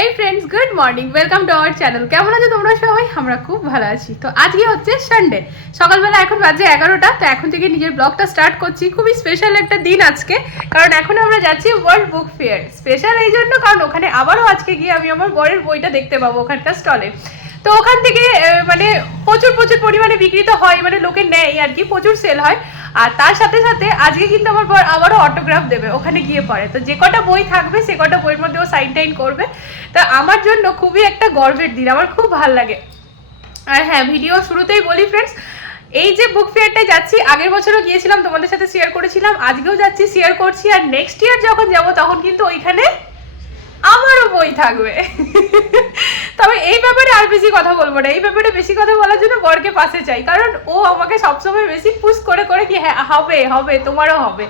Hey friends good morning welcome to our channel কেমন আছো তোমরা সবাই? আমরা খুব ভালো আছি। তো আজকে হচ্ছে সানডে সকালবেলা এখন বাজে এগারোটা, তো এখন থেকে নিজের ব্লগটা স্টার্ট করছি। খুবই স্পেশাল একটা দিন আজকে, কারণ এখন আমরা যাচ্ছি ওয়ার্ল্ড বুক ফেয়ার স্পেশাল এই জন্য, কারণ ওখানে আবারও আজকে গিয়ে আমি আমার বরের বইটা দেখতে পাবো ওখানকার স্টলে তো ওখান থেকে মানে প্রচুর প্রচুর পরিমাণে বিক্রি তো হয় মানে লোকে নেয় আর কি, প্রচুর সেল হয়। আর তার সাথে সাথে আজকে কিন্তু আমার বর আবারও অটোগ্রাফ দেবে, ওখানে গিয়ে পড়ে তো যে কটা বই থাকবে, সে কটা বইয়ের মধ্যে ও সাইন টাইন করবে। তা আমার জন্য খুবই একটা গর্বের দিন, আমার খুব ভালো লাগে। আর হ্যাঁ ভিডিও শুরুতেই বলি ফ্রেন্ডস এই যে বুক ফেয়ারটায় যাচ্ছি, আগের বছরও গিয়েছিলাম, তোমাদের সাথে শেয়ার করেছিলাম, আজকেও যাচ্ছি শেয়ার করছি, আর নেক্সট ইয়ার যখন যাব, তখন কিন্তু ওইখানে আমারও বই থাকবে। তবে এই ব্যাপারে আর বেশি কথা বলব না। এই ব্যাপারে বেশি কথা বলার জন্য বরকে পাশে চাই। কারণ ও আমাকে সবসময় বেশি পুশ করে করে কি হ্যাঁ হবে হবে, তোমারও হবে।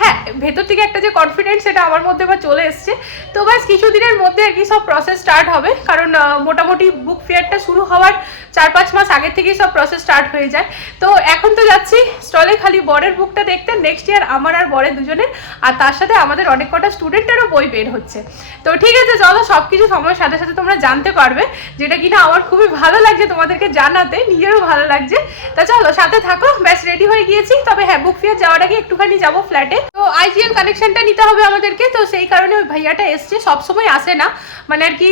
হ্যাঁ ভেতর থেকে একটা যে কনফিডেন্স সেটা আমার মধ্যে বা চলে এসছে। তো ব্যাস কিছুদিনের মধ্যে আর কি সব প্রসেস স্টার্ট হবে। কারণ মোটামুটি বুক ফেয়ারটা শুরু হওয়ার চার পাঁচ মাস আগে থেকেই সব প্রসেস স্টার্ট হয়ে যায়। তো এখন তো যাচ্ছি স্টলে খালি বরের বুকটা দেখতে নেক্সট ইয়ার আমার আর বরের দুজনের। আর তার সাথে আমাদের অনেক কটা স্টুডেন্টেরও বই বের হচ্ছে। তো ঠিক আছে, চলো সব কিছু সময়ের সাথে সাথে তোমরা জানতে পারবে। যেটা কিনা আমার খুবই ভালো লাগছে তোমাদেরকে জানাতে, নিজেরও ভালো লাগছে। তা চলো সাথে থাকো, ব্যাস রেডি হয়ে গিয়েছি। তবে হ্যাঁ বুক ফেয়ার যাওয়ার আগে একটুখানি যাব ফ্ল্যাটে তো আইজিএল কানেকশনটা নিতে হবে আমাদেরকে। তো সেই কারণে ওই ভাইয়াটা এসছে সবসময় আসে না। মানে আর কি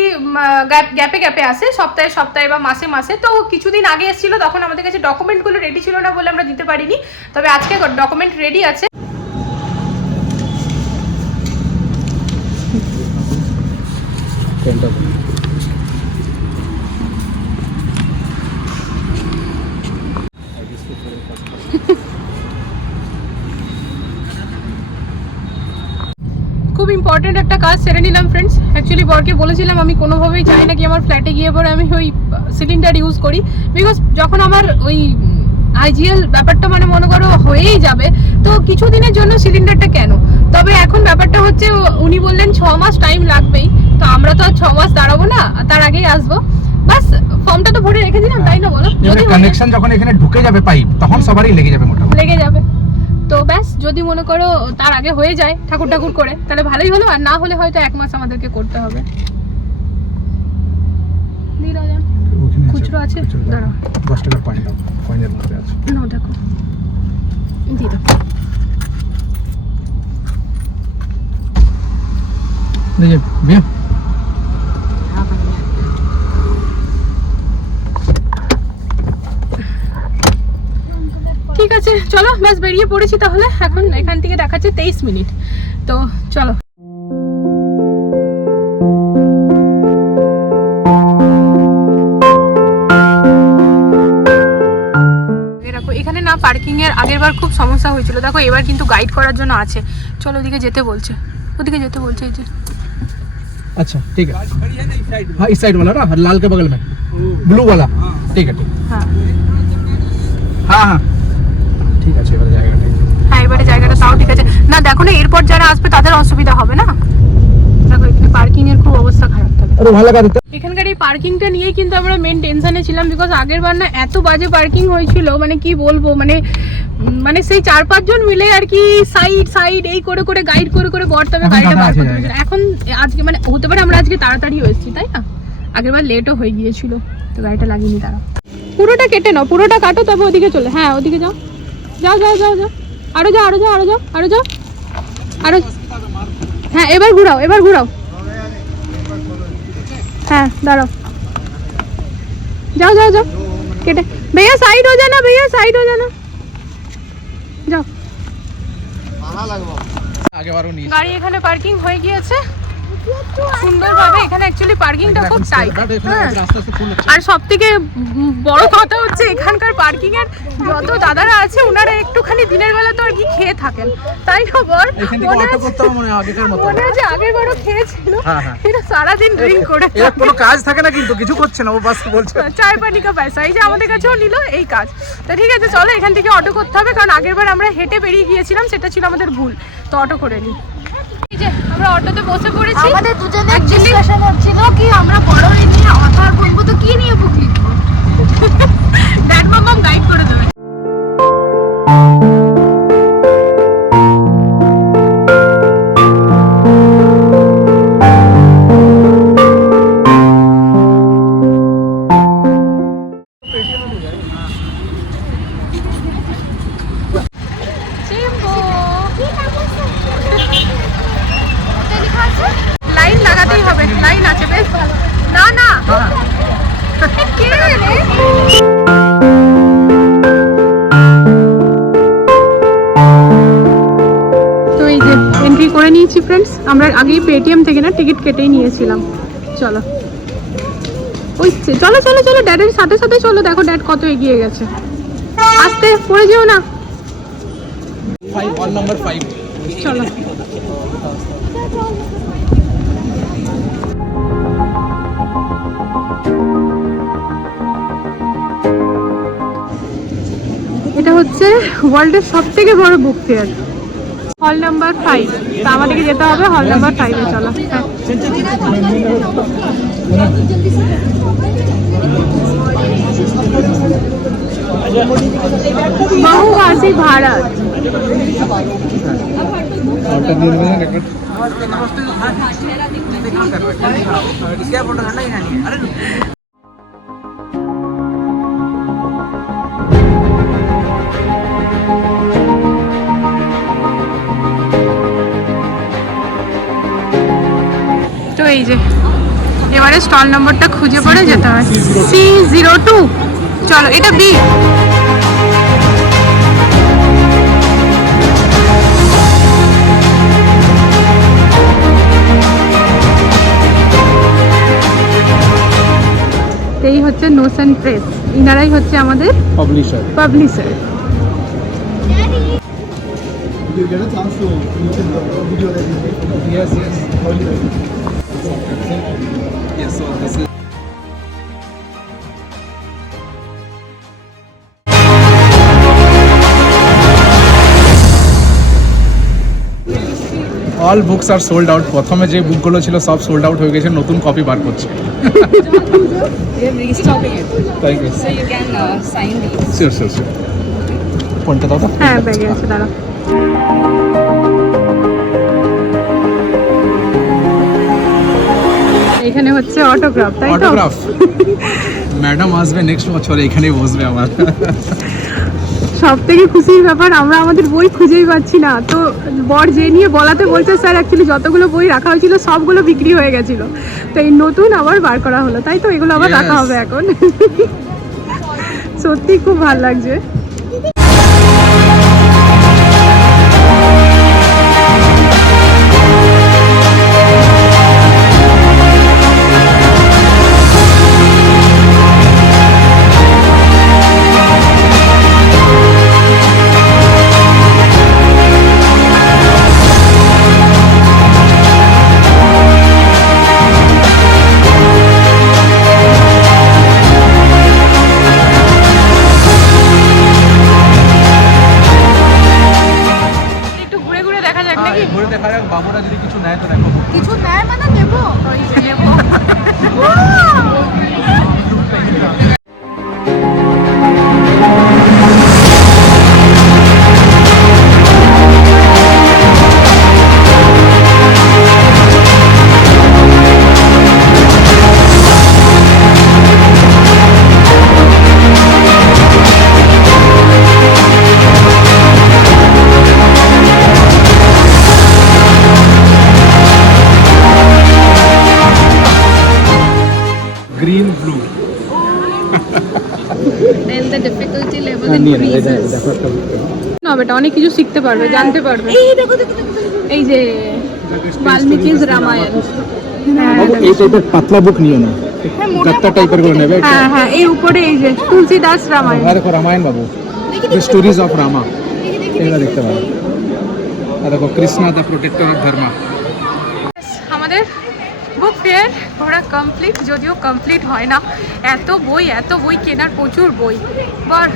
গ্যাপে গ্যাপে আসে, সপ্তাহে সপ্তাহে বা মাসে মাসে। তো কিছুদিন আগে এসেছিল, তখন আমাদের কাছে ডকুমেন্টগুলো রেডি ছিল না বলে আমরা দিতে পারিনি। তবে আজকে ডকুমেন্ট রেডি আছে। কোনটা খুব ইম্পর্টেন্ট একটা কাজ সেরে নিলাম ফ্রেন্ডস অ্যাকচুয়ালি বরকে বলেছিলাম আমি কোনোভাবেই চাই না কি আমার ফ্ল্যাটে গিয়ে পরে আমি ওই সিলিন্ডার ইউজ করি। বিকজ যখন আমার ওই আইজিএল ব্যাপারটা মানে মনে করো হয়েই যাবে তো কিছুদিনের জন্য সিলিন্ডারটা কেন? তবে এখন ব্যাপারটা হচ্ছে উনি বললেন ছ মাস টাইম লাগবেই। তো আমরা তো আর ছ মাস দাঁড়াবো না তার আগেই আসব। বাস ফর্মটা তো ভরে রেখে দিলাম তাই না বলো? যদি কানেকশন যখন এখানে ঢুকে যাবে পাইপ তখন সবারই লেগে যাবে মোটামুটি। লেগে যাবে। তো ব্যাস যদি মনে করো তার আগে হয়ে যায় ঠাকুর ঠাকুর করে তাহলে ভালোই হলো আর না হলে হয়তো এক মাস আমাদেরকে করতে হবে দিয়ে। খুচরো আছে? দাঁড়াও। দশ টাকার দাও পয়েন্টের মধ্যে আছে নাও দেখো দিয়ে দাও এই ঠিক আছে চলো ব্যাস বেরিয়ে পড়েছি তাহলে এখন এখান থেকে দেখাচ্ছে তেইশ মিনিট তো চলো দেখো এখানে না পার্কিং এর আগের বার খুব সমস্যা হয়েছিল দেখো এবার কিন্তু গাইড করার জন্য আছে চলো ওদিকে যেতে বলছে ওদিকে যেতে বলছে এই যে अच्छा ठीक है हाँ इस साइड वाला ना लाल के बगल में ब्लू वाला ठीक है ठीक হ্যাঁ हाँ हाँ এবারে জায়গাটা তাও ঠিক আছে। না দেখো না এরপর যারা আসবে তাদের অসুবিধা হবে না। দেখো এখানে পার্কিং এর খুব অবস্থা খারাপ আরে ভালো লাগা এখানকার এই পার্কিংটা নিয়েই কিন্তু আমরা মেন টেনশনে ছিলাম বিকজ আগের বার না এত বাজে পার্কিং হয়েছিল মানে কি বলব মানে মানে সেই চার পাঁচজন মিলে আর কি সাইড সাইড এই করে করে গাইড করে করে বর্তাবে এখন গাড়িটা বার করতে এখন আজকে মানে হতে পারে আমরা আজকে তাড়াতাড়িও এসেছি তাই না? আগের বার লেটও হয়ে গিয়েছিল তো গাড়িটা লাগিনি তারা। পুরোটা কেটে নাও পুরোটা কাটো তবে ওদিকে চলে হ্যাঁ ওদিকে যাও। যাও যাও যাও যাও। আরও যাও আরও যাও আরও যাও আরও যাও। আরও হ্যাঁ এবার ঘুরাও এবার ঘুরাও। হ্যাঁ দাঁড়াও। যাও যাও যাও। কেটে হয়ে साइड না ভাইয়া সাইড হয়ে हो না যাও গাড়ি এখানে পার্কিং হয়ে গিয়েছে। সুন্দরভাবে এখানে অ্যাকচুয়ালি পার্কিংটা খুব টাইট হ্যাঁ আর সব থেকে বড় কথা হচ্ছে এখানকার পার্কিং এর যত দাদারা আছে ওনারা একটুখানি দিনের বেলা তো আর কি খেয়ে থাকেন। তাই না বল মনে আছে- করতে হবে হয় আগের বারও খেয়েছিল। হ্যাঁ, হ্যাঁ। সারাদিন ড্রিঙ্ক করে কোনো কাজ থাকে না কিন্তু কিছু করছে না ও বাস বলছে। চায় পানি কা পয়সা এই যে আমাদের কাছেও নিল এই কাজ। তো ঠিক আছে চলো এখান থেকে অটো করতে হবে কারণ আগের বার আমরা হেঁটে বেরিয়ে গিয়েছিলাম সেটা ছিল আমাদের ভুল। তো অটো করে নিই আমরা অটোতে বসে পড়েছি। আমাদের দুজনের ডিসকাশন হচ্ছিল কি আমরা বড় হয়ে নিয়ে অথার বলব তো কি নিয়ে বুক লিখব ড্যাড মামাম গাইড করে দেবে। আমরা আগেই পেটিএম থেকে না টিকিট কেটেই নিয়েছিলাম। চলো। ওই চলো চলো চলো ড্যাডের সাথে সাথে চলো দেখো ড্যাড কত এগিয়ে গেছে। আস্তে পড়ে যেও না। চলো। এটা হচ্ছে ওয়ার্ল্ডের সব থেকে বড় বুক ফেয়ার হল নাম্বার ফাইভ তা আমাদেরকে যেতে হবে হল নাম্বার ফাইভে চলো হ্যাঁ बहुभाषी भारत তো এই যে এবারে স্টল নম্বরটা খুঁজে পড়ে যেতে হয় সি জিরো টু চলো এটা বি এই হচ্ছে নোসেন প্রেস ইনারাই হচ্ছে আমাদের publisher publisher video yes yes so this is all books are sold out প্রথমে যে বুকগুলো ছিল সব সোল্ড আউট হয়ে গেছে নতুন কপি বার করছে. Thank you can uh, sign these. Sure sure sure ফোনটা দাও হ্যাঁ ব্যাগে এখানে হচ্ছে অটোগ্রাফ তাই তো? অটোগ্রাফ ম্যাডাম আসবে নেক্সট বছর এখানেই বসবে আমার। সব থেকে খুশির ব্যাপার আমরা আমাদের বই খুঁজেই পাচ্ছি না। তো বর যে নিয়ে বলাতে বলছে স্যার অ্যাকচুয়ালি যতগুলো বই রাখা হয়েছিল সবগুলো বিক্রি হয়ে গেছিল। তো এই নতুন আবার বার করা হলো তাই তো? এগুলো আবার রাখা হবে এখন। সত্যি খুব ভালো লাগছে। হ্যাঁ, increases. না বেটা অনেক কিছু শিখতে পারবে জানতে পারবে। এই দেখো দেখো। এই যে বাল্মীকিজ রামায়ণ। হ্যাঁ, এই টাইপের পাতলা বুক নিও। না গাত্তা টাইপের করে নেবে হ্যাঁ হ্যাঁ এই উপরে এই যে তুলসীদাস রামায়ণ। আর দেখো রামায়ণ বাবু। দ্য স্টোরিজ অফ রামা এগুলো দেখতে পারো আর দেখো Krishna the protector of dharma আমাদের বুক ফেয়ার ঘোরা কমপ্লিট যদিও কমপ্লিট হয় না। এত বই এত বই কেনার প্রচুর বই। বর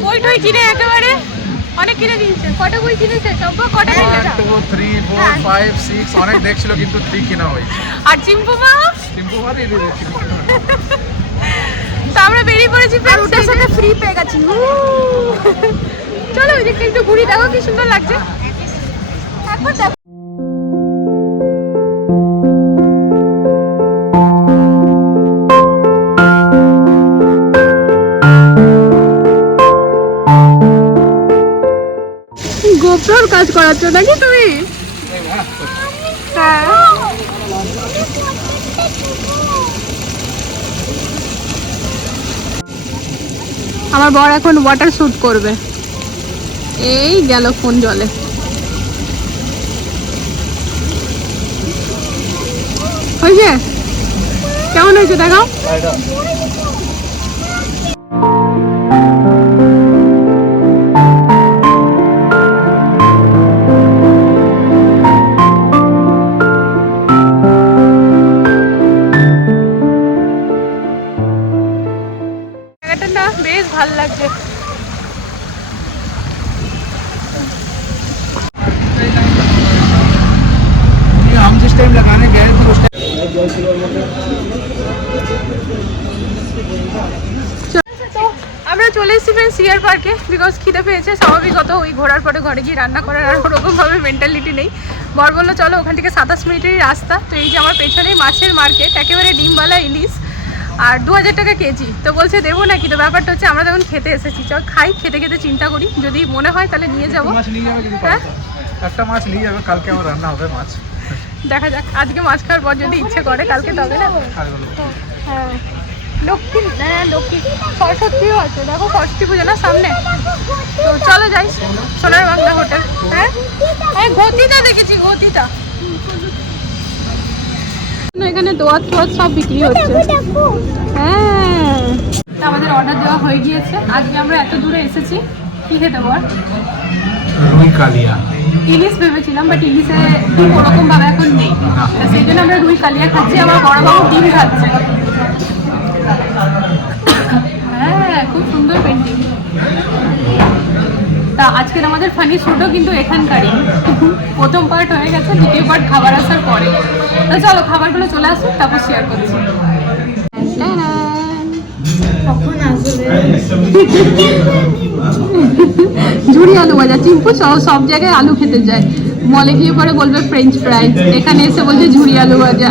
বই টই কিনে একেবারে? অনেক কিনে দিয়েছে কটা বই কিনেছে? সব কটা কিনেছে two three four five six অনেক দেখছিল কিন্তু থ্রি কেনা হয়েছে। আর চিম্পু মা সিম্পু মানে এই দেখছিল তো আমরা বেরিয়ে পড়েছি আর ওটার সাথে ফ্রি পেয়ে গেছি। চলো ওই দিকটা একটু ঘুরি দেখো কি সুন্দর লাগছে। একবার নাকি তুমি? হ্যাঁ। আমার বর এখন ওয়াটার শুট করবে। এই গেল ফোন জলে। হয়েছে? কেমন হয়েছে দেখাও? ওই ঘোরার পরে ঘরে গিয়ে রান্না করার আর ওরকমভাবে মেন্টালিটি নেই। বর বলল চলো ওখান থেকে সাতাশ মিনিটেরই রাস্তা। তো এই যে আমার পেছনেই মাছের মার্কেট একেবারে ডিমবালা ইলিশ। আর দু হাজার টাকা কেজি। তো বলছে দেবো নাকি? তো ব্যাপারটা হচ্ছে আমরা তখন খেতে এসেছি চল খাই খেতে খেতে চিন্তা করি। যদি মনে হয় তাহলে নিয়ে যাব। মাছ নিয়ে যাবে যদি হ্যাঁ? একটা মাছ নিয়ে যাবে কালকে আমার রান্না হবে মাছ। দেখা যাক আজকে মাছ খাওয়ার পর যদি ইচ্ছে করে কালকে তবে না? হ্যাঁ। লক্ষ্মী হ্যাঁ লক্ষ্মী। সরস্বতীও আছে। দেখো সরস্বতী পুজো না সামনে? তো চলো যাই। সোনার বাংলা হোটেল। হ্যাঁ? হ্যাঁ গতিটা দেখেছি গতিটা এখানে দোয়াত টোয়াত সব বিক্রি হচ্ছে। হ্যাঁ। আমাদের অর্ডার দেওয়া হয়ে গিয়েছে। আজকে আমরা এত দূরে এসেছি। কি খেতে বল? রুই কালিয়া। ইলিশ ভেবেছিলাম বাট ইলিশে ডিম ওরকম ভাবে এখন নেই। সেই জন্য আমরা রুই কালিয়া খাচ্ছি। আমার বড় বাবু ডিম খাচ্ছে। হ্যাঁ খুব সুন্দর পেন্টিং তা আজকের আমাদের ফানি শুটও কিন্তু এখানকারই। প্রথম পার্ট হয়ে গেছে দ্বিতীয় পার্ট খাবার আসার পরে। তো চলো খাবারগুলো চলে আসুক তারপর শেয়ার করছি। ঝুড়ি আলু ভাজা চিম্পু সব সব জায়গায় আলু খেতে যায়। মলে গিয়ে পরে বলবে ফ্রেঞ্চ ফ্রাইজ এখানে এসে বলছে ঝুড়ি আলু ভাজা।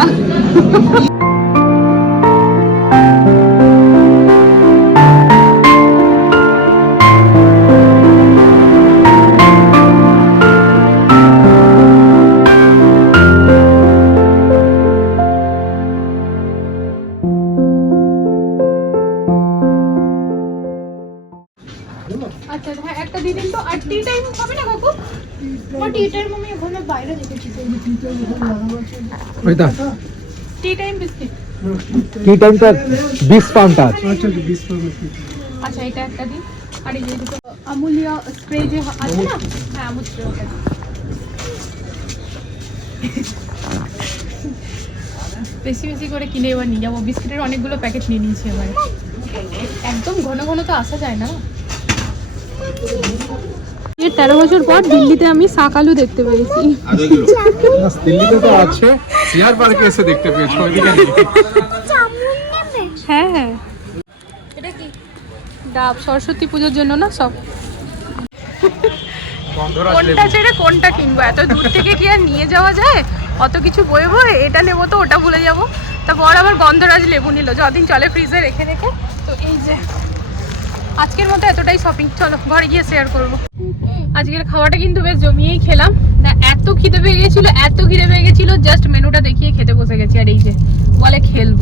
ওইটা টি টাইম বিস্কিট। কি টাইমটা 20 পাউন্ডটা। আচ্ছা এটা একটা দিন। আর এই যে দুটো আমুলিয়া স্প্রে যে আছে না? হ্যাঁ আমুল স্প্রে ওটা। বেশি বেশি করে কিনে এবার নিয়ে যাব। বিস্কিটের অনেকগুলো প্যাকেট নিয়ে নিয়েছি এবারে। একদম ঘন ঘন তো আসা যায় না। এর তেরো বছর পর দিল্লিতে আমি শাকালু দেখতে পেয়েছি। দিল্লিতে তো আছে সিয়ার পার্কে এসে দেখতে পেয়েছ হ্যাঁ হ্যাঁ। এটা কি ডাব, সরস্বতী পুজোর জন্য না সব। কোনটা। ছেড়ে কোনটা কিনবো? এত দূর থেকে কি আর নিয়ে যাওয়া যায়? অত কিছু বয়ে বয়ে? এটা নেব তো, ওটা ভুলে যাব। তা বড় আবার গন্ধরাজ লেবু নিল। যদিন চলে ফ্রিজে রেখে রেখে। তো এই যে আজকের মতো এতটাই শপিং চলো, ঘরে গিয়ে শেয়ার করব। আজকের খাওয়াটা কিন্তু বেশ জমিয়েই খেলাম। না এত খিদে পেয়ে গেছিল, এত খিদে পেয়ে গেছিল জাস্ট মেনুটা দেখিয়ে খেতে বসে গেছি। আর এই যে, বলে খেলব।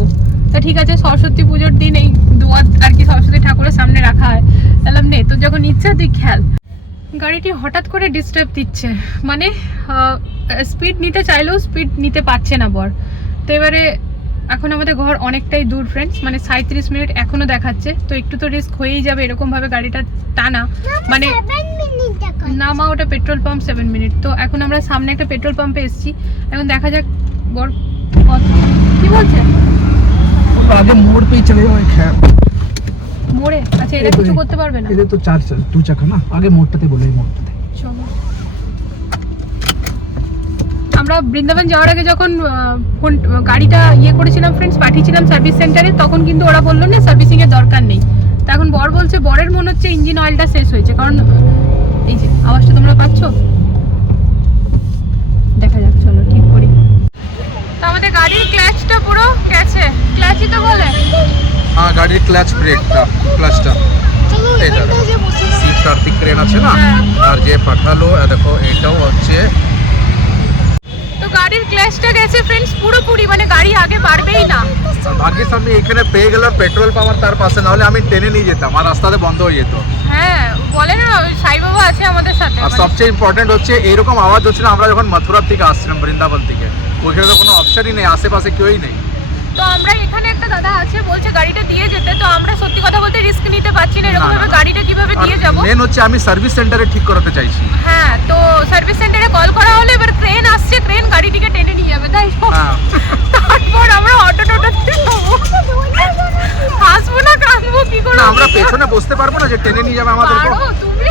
তো ঠিক আছে, সরস্বতী পুজোর দিন এই দুয়ার আর কি সরস্বতী ঠাকুরের সামনে রাখা হয়। তাহলে নে, তোর যখন ইচ্ছা তুই খেল। গাড়িটি হঠাৎ করে ডিস্টার্ব দিচ্ছে। মানে স্পিড নিতে চাইলেও স্পিড নিতে পারছে না বর। তো এবারে এখন আমাদের ঘর অনেকটাই দূর ফ্রেন্ডস মানে সাঁত্রিশ মিনিট এখনও দেখাচ্ছে। তো একটু তো রিস্ক হয়েই যাবে এরকম ভাবে গাড়িটা টানা। মানে নামা ওটা পেট্রোল পাম্প সেভেন মিনিট তো এখন আমরা সামনে একটা পেট্রোল পাম্পে এসেছি। এখন দেখা যাক বর কি বলছে? আগে মোড় পেয়ে চলে মোড়ে? আচ্ছা এটা কিছু করতে পারবে না। এটা তো চার দু চাকা না? আগে মোড়টাতে বলে মোড়টাতে। চলো। আমরা বৃন্দাবন যাওয়ার আগে যখন ফোন গাড়িটা ইয়ে করেছিলাম ফ্রেন্ডস পাঠিয়েছিলাম সার্ভিস সেন্টারে তখন কিন্তু ওরা বলল না সার্ভিসিং এর দরকার নেই। তা এখন বর বলছে বরের মনে হচ্ছে ইঞ্জিন অয়েলটা শেষ হয়েছে। কারণ এই যে আওয়াজটা তোমরা পাচ্ছ? দেখা যাক চলো ঠিক করি। তো আমাদের গাড়ির ক্ল্যাচটা পুরো গেছে। ক্ল্যাচই তো বলে। হ্যাঁ গাড়ির ক্লাচ ব্রেকটা ক্লাচটা এই দাঁড়া শিব কার্তিক ক্রেন আছে না? হ্যাঁ। আর যে পাঠালো দেখো এটাও হচ্ছে তো গাড়ির ক্ল্যাশটা গেছে ফ্রেন্ডস পুরোপুরি মানে গাড়ি আগে বাড়বেই না। ভাগ্যিস আমি এখানে পেয়ে গেলাম পেট্রোল পাম্প আর তার পাশে নাহলে আমি টেনে নিয়ে যেতাম আর রাস্তাতে বন্ধ হয়ে যেত। হ্যাঁ বলে না সাই বাবা আছে আমাদের সাথে আর মানে- সবচেয়ে ইম্পর্টেন্ট হচ্ছে এরকম আওয়াজ হচ্ছিল আমরা যখন মথুরা থেকে আসছিলাম বৃন্দাবন থেকে ওইখানে তো কোনো অপশনই নেই আশেপাশে কেউই নেই। তো আমরা এখানে একটা দাদা আছে বলছে গাড়িটা দিয়ে যেতে তো আমরা সত্যি কথা বলতে রিস্ক নিতে পারছি না। এরকম ভাবে গাড়িটা কীভাবে দিয়ে যাব? মেন হচ্ছে আমি সার্ভিস সেন্টারে ঠিক করাতে চাইছি। হ্যাঁ তো সার্ভিস সেন্টারে কল করা হলো এবার ট্রেন আসছে ট্রেন গাড়িটিকে টেনে নিয়ে যাবে তাই তো? হ্যাঁ। তারপর আমরা অটো টোটো হাসবো না কাঁদবো কি করে আমরা পেছনে বসতে পারব না যে টেনে নিয়ে যাবে আমাদের তুমি?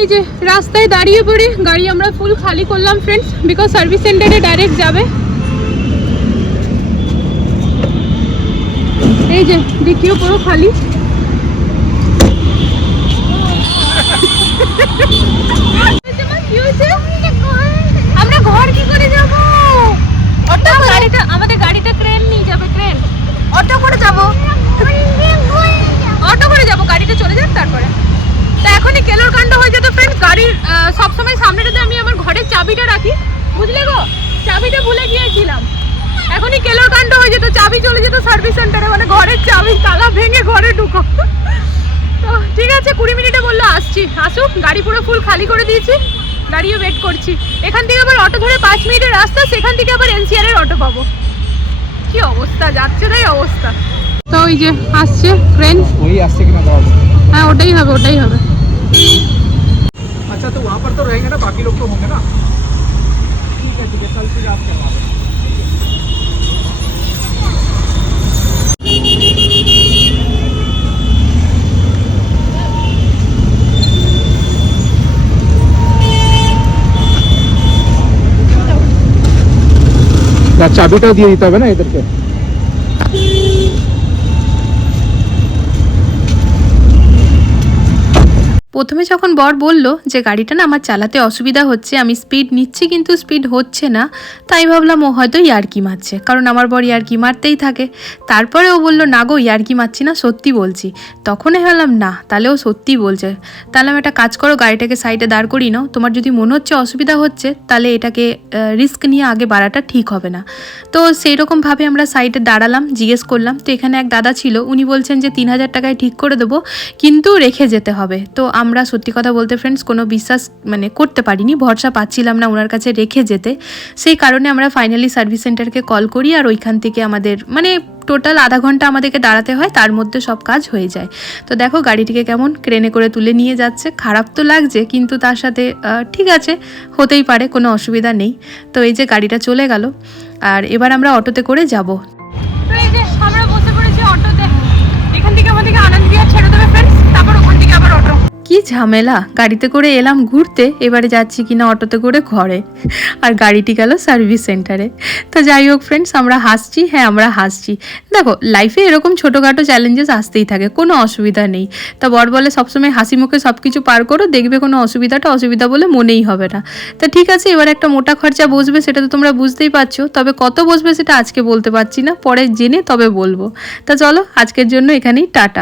এই যে রাস্তায় দাঁড়িয়ে পড়ে গাড়ি আমরা ফুল খালি করলাম ফ্রেন্ডস বিকজ সার্ভিস সেন্টারে ডাইরেক্ট যাবে। এই যে দেখিও পুরো খালি। আমরা ঘর কি করে যাব? অটো গাড়িটা আমাদের গাড়িটা ক্রেন নিয়ে যাবে ক্রেন অটো করে যাব। অটো করে যাব গাড়িটা চলে যাক তারপরে। এখনই কেলোর কাণ্ড হয়ে যেত ফ্রেন্ড গাড়ির সবসময় সামনেটাতে আমি আমার ঘরের চাবিটা রাখি। বুঝলে গো? চাবিটা ভুলে গিয়েছিলাম। এখনই কেলোর কাণ্ড হয়ে যেত চাবি চলে যেত সার্ভিস সেন্টারে মানে ঘরের চাবি তালা ভেঙে ঘরে ঢুকো। তো ঠিক আছে কুড়ি মিনিটে বলল আসছি। আসুক গাড়ি পুরো ফুল খালি করে দিয়েছি দাঁড়িয়ে ওয়েট করছি। এখান থেকে আবার অটো ধরে পাঁচ মিনিটের রাস্তা সেখান থেকে আবার এনসিআর এর অটো পাবো। কি অবস্থা যাচ্ছে তাই অবস্থা। তো ওই যে আসছে ট্রেন वही আসছে কিনা দাও হ্যাঁ ওটাই হবে ওটাই হবে। अच्छा तो वहाँ पर तो रहेंगे ना, बाकी लोग तो होंगे ना? ठीक है ठीक है, कल फिर आप करवा दें। चाबीटा दिए देता है ना, इधर के প্রথমে যখন বর বলল যে গাড়িটা না আমার চালাতে অসুবিধা হচ্ছে, আমি স্পিড নিচ্ছি কিন্তু স্পিড হচ্ছে না, তাই ভাবলাম ও হয়তো ইয়ার্কি মারছে, কারণ আমার বর ইয়ার্কি মারতেই থাকে। তারপরে ও বলল, না গো, ইয়ার্কি মারছি না, সত্যি বলছি। তখনই ভাবলাম, না, তাহলে ও সত্যি বলছে। তাহলে আমি একটা কাজ করো, গাড়িটাকে সাইডে দাঁড় করিয়ে নাও। তোমার যদি মনে হচ্ছে অসুবিধা হচ্ছে, তাহলে এটাকে রিস্ক নিয়ে আগে বাড়াটা ঠিক হবে না। তো সেই রকমভাবে আমরা সাইডে দাঁড়ালাম, জিজ্ঞেস করলাম। তো এখানে এক দাদা ছিল, উনি বলছেন যে তিন হাজার টাকায় ঠিক করে দেবো, কিন্তু রেখে যেতে হবে। তো আমরা, সত্যি কথা বলতে ফ্রেন্ডস কোনো বিশ্বাস মানে করতে পারিনি, ভরসা পাচ্ছিলাম না ওনার কাছে রেখে যেতে। সেই কারণে আমরা ফাইনালি সার্ভিস সেন্টারকে কল করি আর ওইখান থেকে আমাদের মানে টোটাল আধা ঘণ্টা আমাদেরকে দাঁড়াতে হয়, তার মধ্যে সব কাজ হয়ে যায়। তো দেখো গাড়িটিকে কেমন ক্রেনে করে তুলে নিয়ে যাচ্ছে, খারাপ তো লাগছে, কিন্তু তার সাথে ঠিক আছে, হতেই পারে, কোনো অসুবিধা নেই। তো এই যে গাড়িটা চলে গেল, আর এবার আমরা অটোতে করে যাব তো এই যে আমরা বসে পড়েছি অটোতে এখান থেকে আমাদেরকে আনন্দ বিহার ছেড়ে দেবে ফ্রেন্ডস তারপর ওখান থেকে আবার অটো কি ঝামেলা? গাড়িতে করে এলাম ঘুরতে, এবারে যাচ্ছি কিনা অটোতে করে ঘরে। আর গাড়িটি গেল সার্ভিস সেন্টারে। তো যাই হোক ফ্রেন্ডস আমরা হাসছি হ্যাঁ আমরা হাসছি। দেখো লাইফে এরকম ছোটোখাটো চ্যালেঞ্জেস আসতেই থাকে, কোনো অসুবিধা নেই। তা বর বলে, সবসময় হাসি মুখে সব কিছু পার করো, দেখবে কোনো অসুবিধাটা, অসুবিধা বলে মনেই হবে না। তা ঠিক আছে, এবার একটা মোটা খরচা বসবে, সেটা তো তোমরা বুঝতেই পারছ। তবে কত বসবে সেটা আজকে বলতে পারছি না, পরে জেনে তবে বলব। তা চলো, আজকের জন্য এখানেই, টাটা।